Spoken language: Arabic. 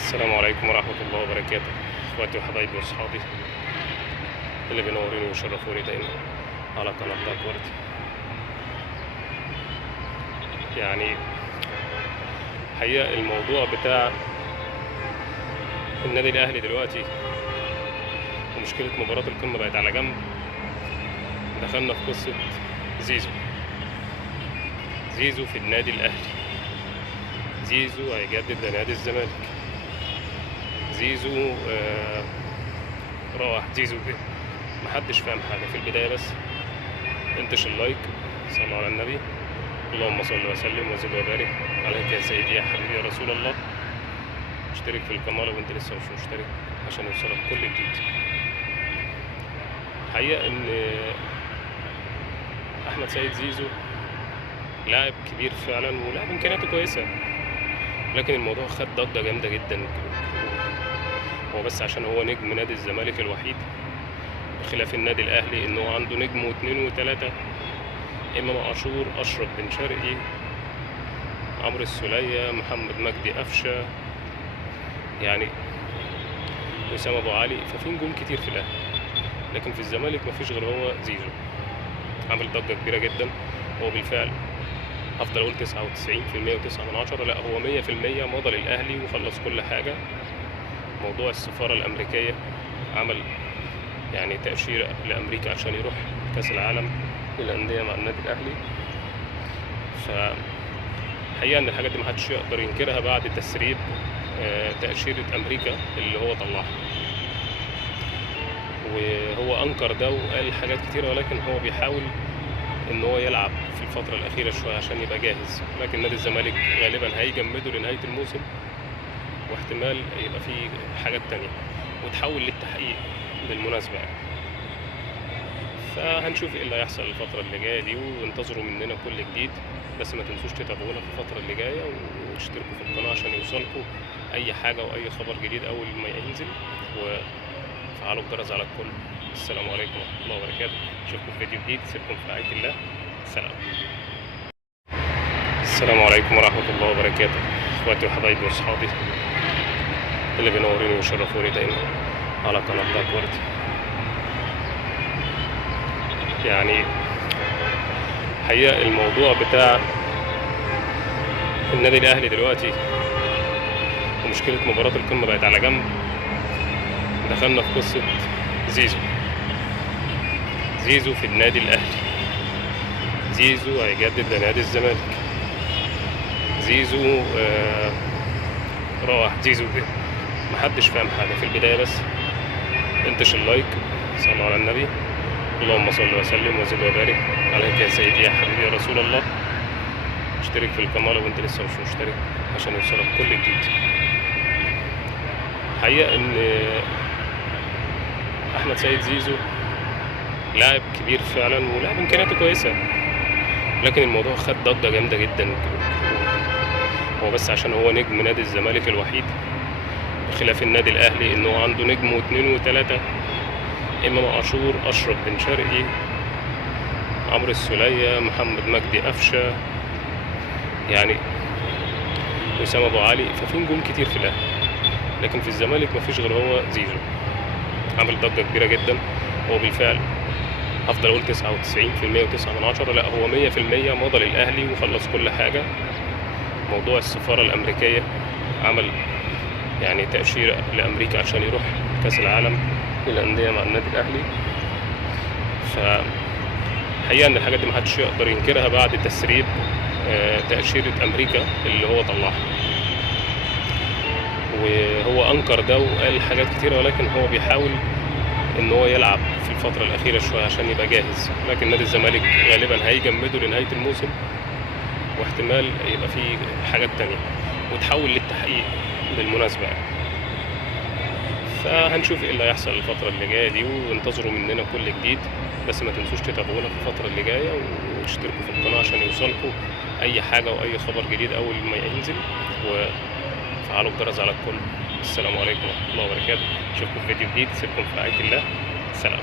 السلام عليكم ورحمة الله وبركاته. اخواتي وحبايبي واصحابي اللي بينوروني ويشرفوني دايما على قناة باكورد. يعني حقيقة الموضوع بتاع النادي الاهلي دلوقتي ومشكلة مباراة القمة بقت على جنب. دخلنا في قصة زيزو في النادي الاهلي. زيزو هيجدد لنادي الزمالك. زيزو راح زيزو جه. محدش فاهم حاجة في البداية. بس انتش اللايك، صلوا على النبي، اللهم صل وسلم وزد وبارك عليك يا سيدي يا حبيبي يا رسول الله. اشترك في القناة لو انت لسه مش مشترك عشان يوصلك كل جديد. الحقيقة ان احمد سيد زيزو لاعب كبير فعلا ولاعب امكانياته كويسة، لكن الموضوع خد ضجة جامدة جدا. هو بس عشان هو نجم نادي الزمالك الوحيد، بخلاف النادي الاهلي انه عنده نجم واثنين وثلاثة: امام عاشور، اشرف بن شرقي، عمرو السولية، محمد مجدي قفشة، يعني وسام ابو علي. ففي نجوم كتير في الاهلي، لكن في الزمالك مفيش غير هو زيزو. عامل ضجة كبيرة جدا. هو بالفعل هفضل اقول 99% و9، لا هو 100% مضى للاهلي وخلص كل حاجة. موضوع السفارة الامريكية عمل يعني تأشيرة لامريكا عشان يروح كاس العالم للأندية مع النادي الاهلي. فحقيقة ان الحاجات دي محدش يقدر ينكرها بعد تسريب تأشيرة امريكا اللي هو طلعها. وهو انكر ده وقال حاجات كتيرة، ولكن هو بيحاول ان هو يلعب في الفترة الاخيرة شوية عشان يبقى جاهز. لكن نادي الزمالك غالبا هيجمده لنهاية الموسم، واحتمال يبقى فيه حاجات تانية وتحول للتحقيق بالمناسبة يعني. فهنشوف ايه اللي هيحصل الفترة اللي جاية دي، وانتظروا مننا كل جديد. بس ما تنسوش تتابعونا في الفترة اللي جاية وتشتركوا في القناة عشان يوصلكوا اي حاجة واي خبر جديد اول ما ينزل، وفعلوا الجرس على الكل. السلام عليكم ورحمة الله وبركاته. اشوفكم في فيديو جديد. سيبكم في رعاية الله. سلام. السلام عليكم ورحمة الله وبركاته. اخواتي وحبايبي واصحابي اللي بينوروني ويشرفوني دايما على قناة باكورد. يعني حقيقة الموضوع بتاع النادي الاهلي دلوقتي ومشكلة مباراة القمة بقت على جنب. دخلنا في قصة زيزو في النادي الاهلي. زيزو هيجدد لنادي الزمالك. زيزو راح زيزو جه. محدش فاهم حاجة في البداية. بس انتش اللايك، صلوا على النبي، اللهم صل وسلم وزد وبارك عليك يا سيدي يا حبيبي يا رسول الله. اشترك في القناة لو انت لسه مش مشترك عشان يوصلك كل جديد. الحقيقة ان احمد سيد زيزو لاعب كبير فعلا ولاعب امكانياته كويسة، لكن الموضوع خد ضجة جامدة جدا. هو بس عشان هو نجم نادي الزمالك الوحيد، بخلاف النادي الاهلي انه عنده نجم واثنين وثلاثة: امام عاشور، اشرف بن شرقي، عمرو السولية، محمد مجدي قفشة، يعني وسام ابو علي. ففي نجوم كتير في الاهلي، لكن في الزمالك مفيش غير هو زيزو. عامل ضجة كبيرة جدا. هو بالفعل هفضل اقول 99% و9، لا هو 100% مضى للاهلي وخلص كل حاجة. موضوع السفارة الامريكية عمل يعني تأشيرة لامريكا عشان يروح كاس العالم للأندية مع النادي الاهلي. فحقيقة ان الحاجات دي محدش يقدر ينكرها بعد تسريب تأشيرة امريكا اللي هو طلعها. وهو انكر ده وقال حاجات كتيرة، ولكن هو بيحاول ان هو يلعب في الفترة الاخيرة شوية عشان يبقى جاهز. لكن نادي الزمالك غالبا هيجمده لنهاية الموسم، واحتمال يبقى فيه حاجات تانية وتحول للتحقيق بالمناسبة يعني. فهنشوف ايه اللي هيحصل الفترة اللي جاية دي، وانتظروا مننا كل جديد. بس ما تنسوش تتابعونا في الفترة اللي جاية وتشتركوا في القناة عشان يوصلكوا اي حاجة واي خبر جديد اول ما ينزل، وفعلوا الجرس على الكل. السلام عليكم ورحمة الله وبركاته. اشوفكم في فيديو جديد. سيبكم في رعاية الله. سلام.